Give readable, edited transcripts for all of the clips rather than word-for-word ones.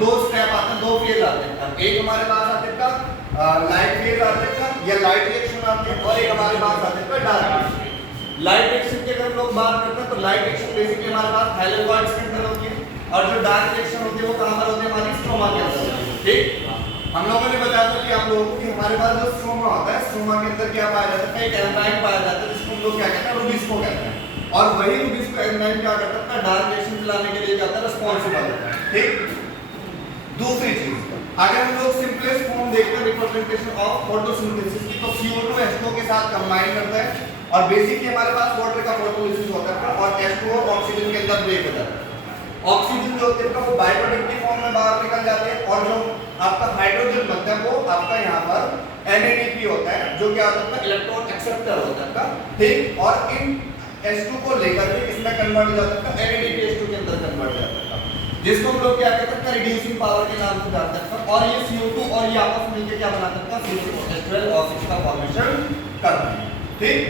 दो स्टेप आते हैं, दो फेज आते हैं। एक हमारे पास आते हैं लाइट फेज आते हैं या लाइट रिएक्शन आते हैं, और एक हमारे पास आते हैं डार्क रिएक्शन। लाइट रिएक्शन की अगर हम लोग बात करते हैं तो लाइट रिएक्शन बेसिकली हमारे पास हैलोजॉइड्स के अंदर होती है, और जो डार्क रिएक्शन होती है वो कहां पर होती है, हमारी स्ट्रोमा के अंदर होती है। ठीक, हम लोगों ने बताया था कि आप लोगों को कि हमारे पास जो स्ट्रोमा होता है, स्ट्रोमा के अंदर क्या पाया जाता है, एक एंजाइम पाया जाता है जिसको हम लोग क्या कहते हैं, रूबिस्को कहते हैं, और वही रूबिस्को एंजाइम क्या करता है, डार्क रिएक्शन चलाने के लिए जाता है, रिस्पांसिबल होता है। ठीक, दूसरी चीज अगर हम लोग सिंपलेस्ट फॉर्म देखते हैं रिप्रेजेंटेशन ऑफ फोटोसिंथेसिस की, तो CO2 H2O के साथ कंबाइन करता है, और बेसिकली हमारे पास वाटर का फोटोलिसिस होता है और H2O ऑक्सीजन के अंदर ब्रेक हो जाता है। ऑक्सीजन जो होते हैं वो बाय प्रोडक्ट की फॉर्म में बाहर निकल जाते हैं, और जो आपका हाइड्रोजन बनता है वो आपका यहाँ पर NADP होता है, जो क्या होता है, इलेक्ट्रॉन एक्सेप्टर होता है। ठीक, और इन H2 को लेकर के इसमें कन्वर्ट हो जाता है, NADP H2 के अंदर कन्वर्ट हो जाता है, जिसको हम लोग क्या कहते हैं, रिड्यूसिंग पावर के नाम से जानते हैं। और ये CO2 और ये आपस में मिलकर क्या बना सकता है, CO2 और H2O का फॉर्मेशन करते हैं। ठीक,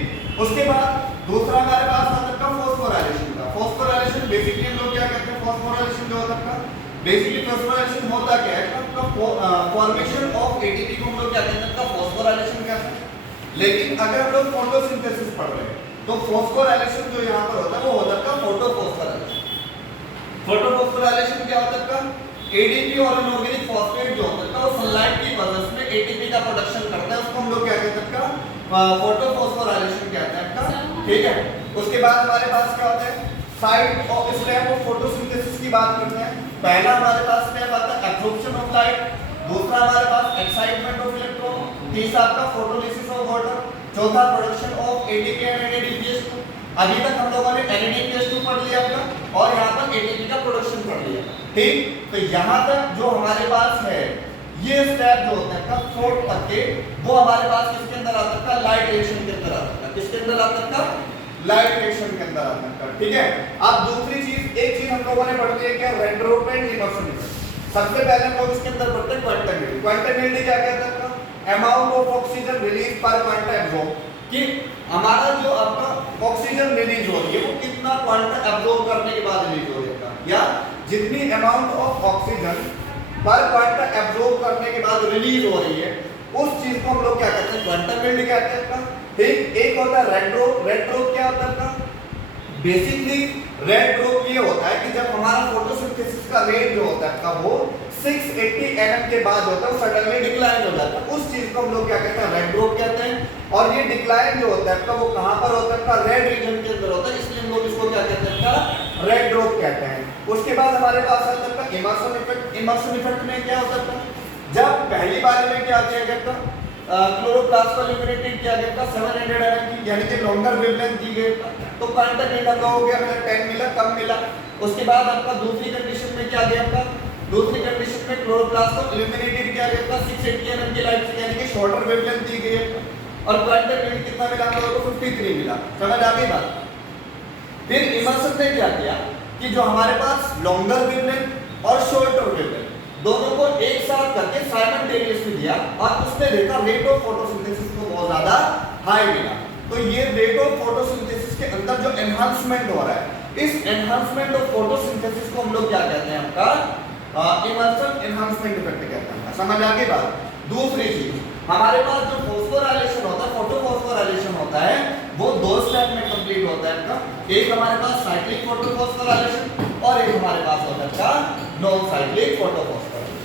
उसके बाद दूसरा हमारे पास आ सकता है फॉस्फोराइलेशन का। फॉस्फोराइलेशन बेसिकली हम लोग क्या कहते हैं, फॉस्फोराइलेशन जो होता है बेसिकली फॉस्फोराइलेशन होता क्या है, फॉर्मेशन ऑफ ATP को हम लोग क्या कहते हैं, फॉस्फोराइलेशन कहते हैं। लेकिन अगर हम लोग फोटोसिंथेसिस पढ़ रहे हैं तो फॉस्फोराइलेशन जो यहाँ पर होता है वो होता है फोटोफॉस्फोराइलेशन। फोटोफॉस्फोराइलेशन क्या होता है, ADP और इनऑर्गेनिक फॉस्फेट जो होता है वो सनलाइट की वजह से ATP का प्रोडक्शन करता है, उसको हम लोग क्या कहते हैं, फोटोफॉस्फोराइलेशन कहते हैं। ठीक है, उसके बाद हमारे पास क्या होता है, side of step of photosynthesis की बात करते हैं। पहला हमारे पास स्टेप आता है एब्जॉर्प्शन ऑफ लाइट, दूसरा हमारे पास एक्साइटमेंट ऑफ इलेक्ट्रॉन, तीसरा आपका फोटोलिसिस ऑफ वाटर, चौथा production of ATP and NADPH2। अभी तक हम लोगों ने NADPH2 पढ़ लिया अपना, और यहाँ पर ATP का प्रोडक्शन पढ़ लिया। ठीक, तो यहाँ तक जो हमारे पास है ये स्टेप जो होता है फोर्थ तक के, वो हमारे पास किसके अंदर आता है, लाइट रिएक्शन के अंदर आता है। किसके अंदर आता है, लाइट रिएक्शन के अंदर आता है। ठीक है, अब दूसरी चीज, एक चीज हम लोगों ने पढ़ ली है क्या, red drop and immersion effect. सबसे पहले हम लोग इसके अंदर पढ़ते हैं क्वांटम। क्वांटम क्या कहता है, अमाउंट ऑफ ऑक्सीजन रिलीज पर क्वांटम एब्जॉर्ब, कि हमारा जो आपका ऑक्सीजन रिलीज हो रही है वो कितना क्वांटम एब्जॉर्ब करने के बाद रिलीज हो रहा है, या जितनी अमाउंट ऑफ ऑक्सीजन पर क्वांटम एब्जॉर्ब करने के बाद रिलीज हो रही है, उस चीज को हम लोग क्या कहते हैं, क्वांटम फील्ड कहते हैं। ठीक, एक होता है रेड ड्रॉप। रेड ड्रॉप क्या होता है, बेसिकली रेड ड्रॉप ये होता है कि जब हमारा फोटोसिंथेसिस का रेट जो होता है वो 680 nm के बाद होता है, सडनली डिक्लाइन हो जाता है, उस चीज को हम लोग क्या कहते हैं, रेड ड्रॉप कहते हैं। और ये डिक्लाइन जो होता है वो कहां पर होता है, रेड रीजन के अंदर होता है, इसलिए हम लोग इसको क्या कहते हैं, रेड ड्रॉप कहते हैं। उसके बाद हमारे पास आता है इमर्शन इफेक्ट। इमर्शन इफेक्ट में क्या होता है, जब पहली बार में क्या किया गया था, क्लोरोप्लास्ट को इल्यूमिनेटेड किया गया था 700 nm की, यानी कि लॉन्गर वेवलेंथ दी गई, तो क्वांटम नहीं लगा हो गया, मतलब 10 मिला, कम मिला। उसके बाद आपका दूसरी कंडीशन में क्या गया था, दूसरी कंडीशन में क्लोरोप्लास्ट को इल्यूमिनेटेड किया गया था 680 nm की लाइट से, यानी कि शॉर्टर वेवलेंथ दी गई है, और क्वांटम फील्ड कितना मिला हम लोगों को, 53 मिला। समझ आ गई बात। फिर इमर्शन ने क्या किया कि जो हमारे पास लॉन्गर वेवलेंथ और शॉर्टर वेवलेंथ दोनों को एक साथ करके साइमल्टेनियसली दिया, और उसने देखा रेट ऑफ फोटोसिंथेसिस को बहुत ज्यादा हाई मिला। तो ये रेट ऑफ फोटोसिंथेसिस के अंदर जो एनहांसमेंट हो रहा है, इस एनहांसमेंट ऑफ फोटोसिंथेसिस को हम लोग क्या कहते हैं, आपका इमर्शन एनहांसमेंट इफेक्ट कहते हैं। समझ आ गई बात। दूसरी चीज, हमारे पास जो फॉस्फोराइलेशन होता है, फोटोफॉस्फोराइलेशन होता है, वो दो स्टेप में कंप्लीट होता है आपका। एक हमारे पास साइक्लिक फोटोफॉस्फोराइलेशन, और एक हमारे पास होता है नॉन साइक्लिक फोटोफॉस्फोराइलेशन।